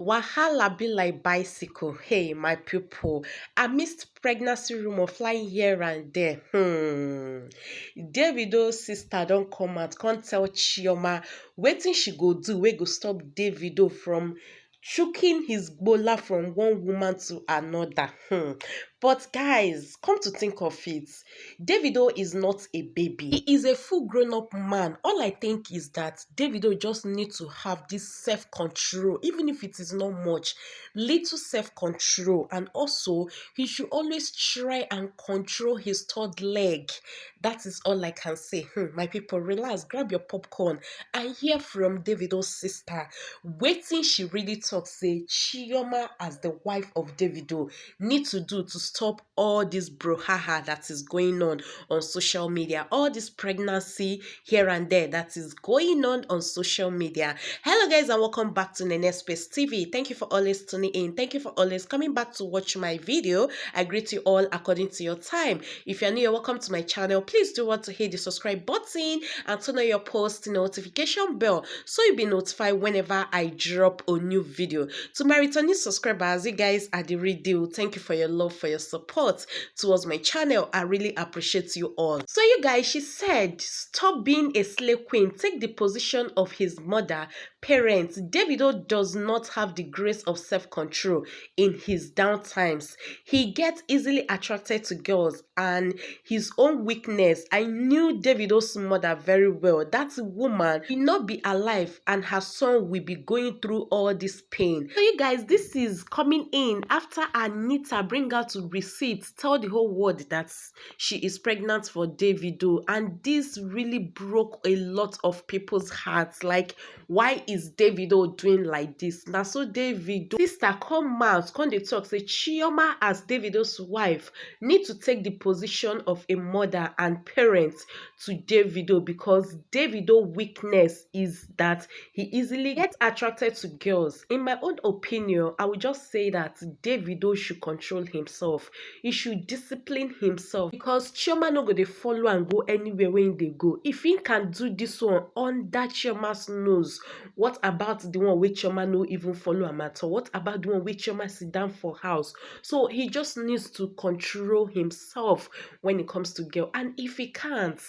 Wahala be like bicycle. Hey, my people. Amidst pregnancy rumor flying here and there. Davido's sister don't come out, can't tell Chioma wetin she go do we go stop Davido from choking his bola from one woman to another. But guys, come to think of it, Davido is not a baby. He is a full grown-up man. All I think is that Davido just need to have this self-control, even if it is not much, little self-control. And also, he should always try and control his third leg. That is all I can say. My people, relax, grab your popcorn, and hear from Davido's sister. Waiting, she really talks, say Chioma as the wife of Davido need to do to stop all this brouhaha that is going on social media, all this pregnancy here and there that is going on social media. Hello guys, and welcome back to Nene Space TV. Thank you for always tuning in. Thank you for always coming back to watch my video. I greet you all according to your time. If you're new, you're welcome to my channel. Please do want to hit the subscribe button and turn on your post notification bell so you'll be notified whenever I drop a new video. To my returning subscribers, you guys are the real deal. Thank you for your love, for your support towards my channel. I really appreciate you all. So you guys, she said, stop being a slave queen. Take the position of his mother, parents. Davido does not have the grace of self-control in his down times. He gets easily attracted to girls and his own weakness. I knew Davido's mother very well. That woman will not be alive and her son will be going through all this pain. So you guys, this is coming in after Anita bring out receipts, tell the whole world that she is pregnant for Davido, and this really broke a lot of people's hearts. Like, why is Davido doing like this? Now so Davido sister come out, come they talk, say Chioma as Davido's wife need to take the position of a mother and parent to Davido, because Davido weakness is that he easily gets attracted to girls. In my own opinion, I would just say that Davido should control himself. He should discipline himself, because Chioma no go dey follow and go anywhere when they go. If he can do this one under Chioma's nose, what about the one which Chioma no even follow him at all? What about the one which Chioma sit down for house? So he just needs to control himself when it comes to girl. And if he can't,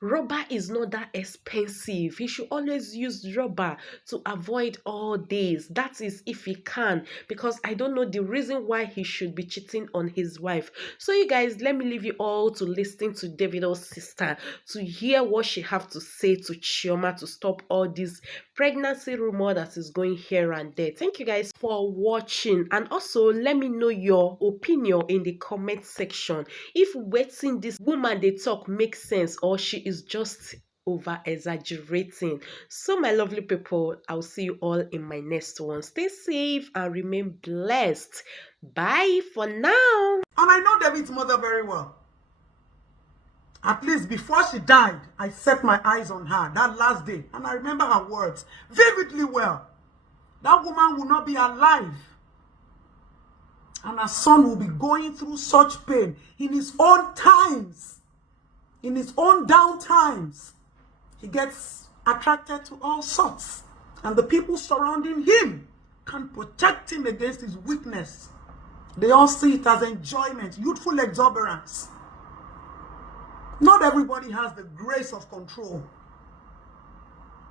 rubber is not that expensive. He should always use rubber to avoid all this. That is if he can, because I don't know the reason why he should be cheating on his wife. So you guys, let me leave you all to listen to Davido's sister to hear what she have to say to Chioma to stop all this pregnancy rumor that is going here and there. Thank you guys for watching, and also let me know your opinion in the comment section. If waiting this woman they talk makes sense, or she is just over exaggerating. So my lovely people, I'll see you all in my next one. Stay safe and remain blessed. Bye for now. And I know David's mother very well. At least before she died, I set my eyes on her that last day, and I remember her words vividly well. That woman will not be alive, and her son will be going through such pain in his own times, in his own down times. He gets attracted to all sorts, and the people surrounding him can protect him against his weakness. They all see it as enjoyment, youthful exuberance. Not everybody has the grace of control,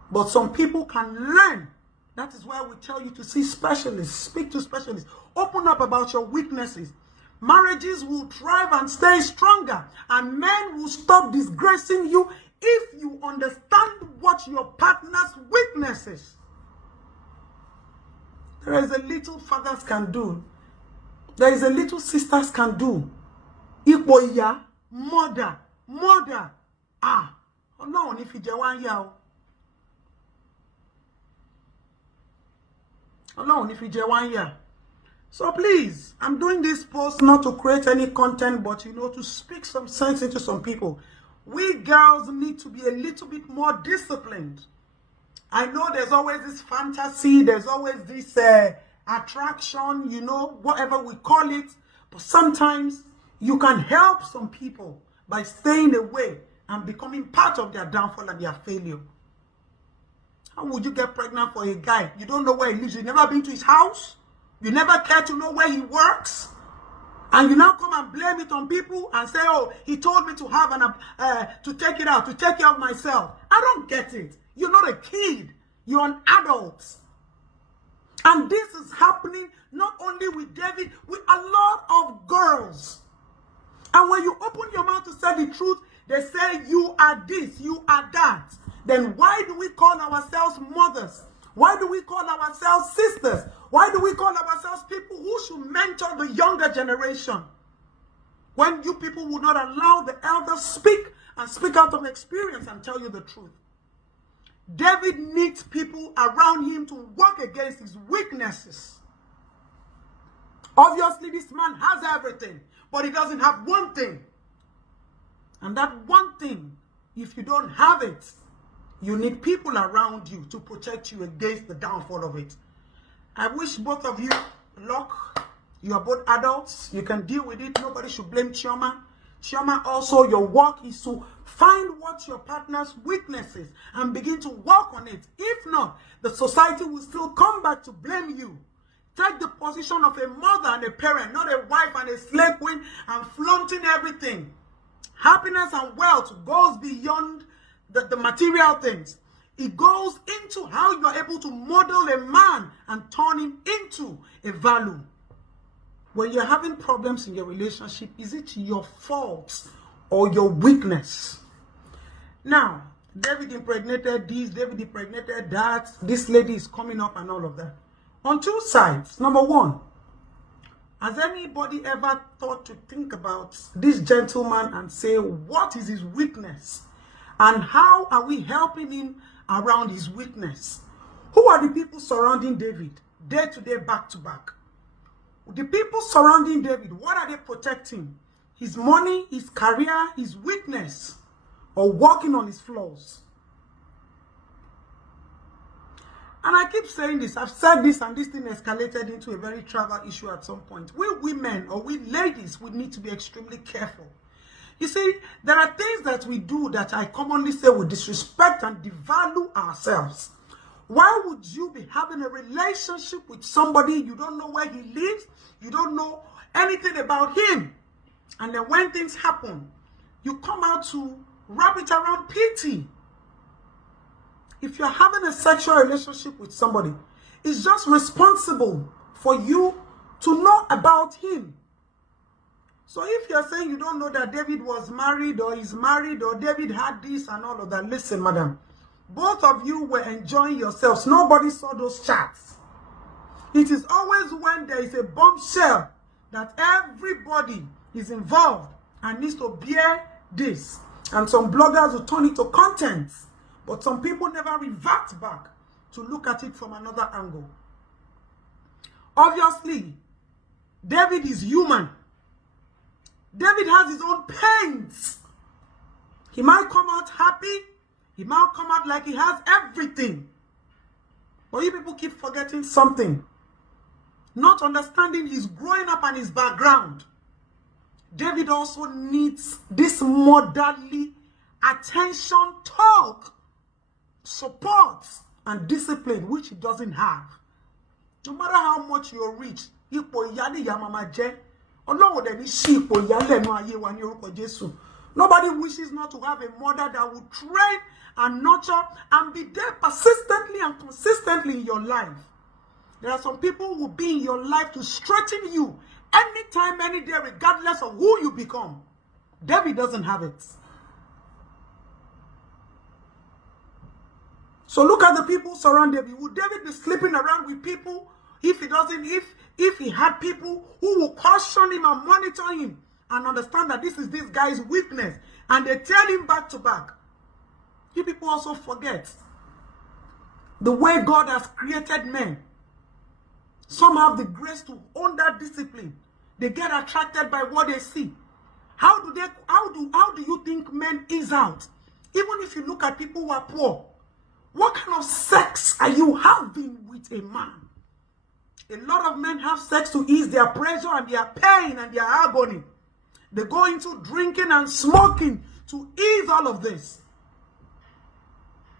but some people can learn. That is why we tell you to see specialists, speak to specialists, open up about your weaknesses. Marriages will thrive and stay stronger, and men will stop disgracing you if you understand what your partner's weakness is. There is a little fathers can do. There is a little sisters can do. Ipoya, mother. Ọlọ́run ní fi jẹ wá ń yà o. Ọlọ́run ní fi jẹ wá ń yà. So please, I'm doing this post not to create any content, but to speak some sense into some people. We girls need to be a little bit more disciplined. I know there's always this fantasy, there's always this attraction, whatever we call it. But sometimes you can help some people by staying away and becoming part of their downfall and their failure. How would you get pregnant for a guy? You don't know where he lives. You've never been to his house. You never care to know where he works. And you now come and blame it on people and say, oh, he told me to have to take it out, to take care of myself. I don't get it. You're not a kid. You're an adult. And this is happening not only with David, with a lot of girls. And when you open your mouth to say the truth, they say you are this, you are that. Then why do we call ourselves mothers? Why do we call ourselves sisters? Why do we call ourselves people who should mentor the younger generation? When you people will not allow the elders speak and speak out of experience and tell you the truth. David needs people around him to work against his weaknesses. Obviously, this man has everything, but he doesn't have one thing. And that one thing, if you don't have it, you need people around you to protect you against the downfall of it. I wish both of you luck. You are both adults. You can deal with it. Nobody should blame Chioma. Chioma, also, your work is to find what your partner's weakness is and begin to work on it. If not, the society will still come back to blame you. Take the position of a mother and a parent, not a wife and a slave queen and flaunting everything. Happiness and wealth goes beyond the material things. It goes into how you are able to model a man and turn him into a value. When you're having problems in your relationship, is it your fault or your weakness? Now, David impregnated this, David impregnated that, this lady is coming up and all of that. On two sides. Number one, has anybody ever thought to think about this gentleman and say, what is his weakness? And how are we helping him around his weakness? Who are the people surrounding David, day to day, back to back? The people surrounding David, what are they protecting? His money, his career, his weakness, or working on his flaws? And I keep saying this, I've said this, and this thing escalated into a very trivial issue at some point. We women, or we ladies, we need to be extremely careful. You see, there are things that we do that I commonly say we disrespect and devalue ourselves. Why would you be having a relationship with somebody you don't know where he lives, you don't know anything about him, and then when things happen, you come out to wrap it around pity? If you're having a sexual relationship with somebody, it's just responsible for you to know about him. So if you're saying you don't know that David was married or is married or David had this and all of that, listen, madam, both of you were enjoying yourselves. Nobody saw those chats. It is always when there is a bombshell that everybody is involved and needs to bear this. And some bloggers will turn it to content. But some people never revert back to look at it from another angle. Obviously, David is human. David has his own pains. He might come out happy. He might come out like he has everything. But you people keep forgetting something. Not understanding his growing up and his background. David also needs this motherly attention, talk, support, and discipline, which he doesn't have. No matter how much you're rich, nobody wishes not to have a mother that will train and nurture and be there persistently and consistently in your life. There are some people who will be in your life to strengthen you anytime, any day, regardless of who you become. David doesn't have it. So look at the people surrounding David. Would David be sleeping around with people if he had people who will caution him and monitor him and understand that this is this guy's weakness, and they tell him back to back? You people also forget the way God has created men. Some have the grace to own that discipline. They get attracted by what they see. How do you think men ease out? Even if you look at people who are poor, what kind of sex are you having with a man? A lot of men have sex to ease their pressure and their pain and their agony. They go into drinking and smoking to ease all of this.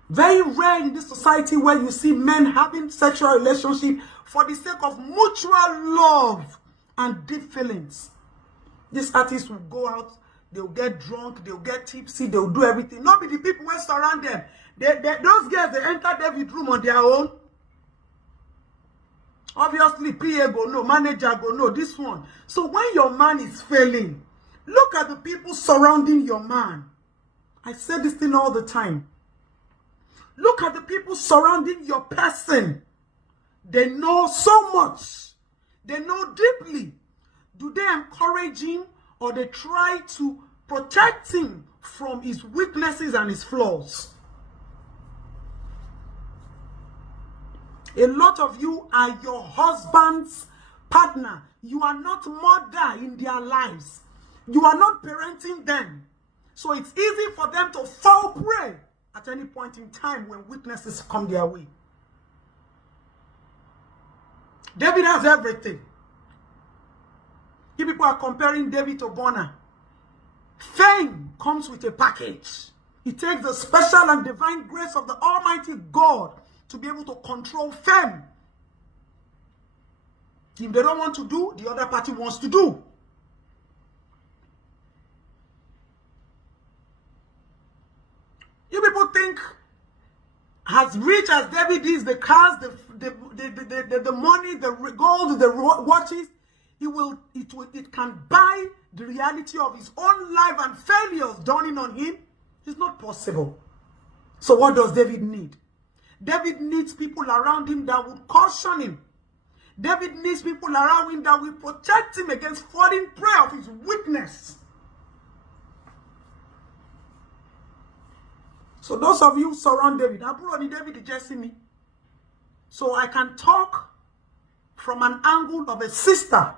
Very rare in this society where you see men having sexual relationship for the sake of mutual love and deep feelings. These artists will go out, they'll get drunk, they'll get tipsy, they'll do everything. Not be the people who surround them. Those girls, they enter David's room on their own. Obviously, PA go no, manager go no, this one. So when your man is failing, look at the people surrounding your man. I say this thing all the time. Look at the people surrounding your person. They know so much. They know deeply. Do they encourage him or they try to protect him from his weaknesses and his flaws? A lot of you are your husband's partner. You are not mother in their lives. You are not parenting them. So it's easy for them to fall prey at any point in time when weaknesses come their way. David has everything. You people are comparing David to Bonner. Fame comes with a package. It takes the special and divine grace of the Almighty God to be able to control fame. If they don't want to do, the other party wants to do. You people think as rich as David is, the cars, the money, the gold, the watches, it can buy the reality of his own life and failures dawning on him? It's not possible. So what does David need? David needs people around him that would caution him. David needs people around him that will protect him against falling prey of his weakness. So those of you who surround David, David just see me. So I can talk from an angle of a sister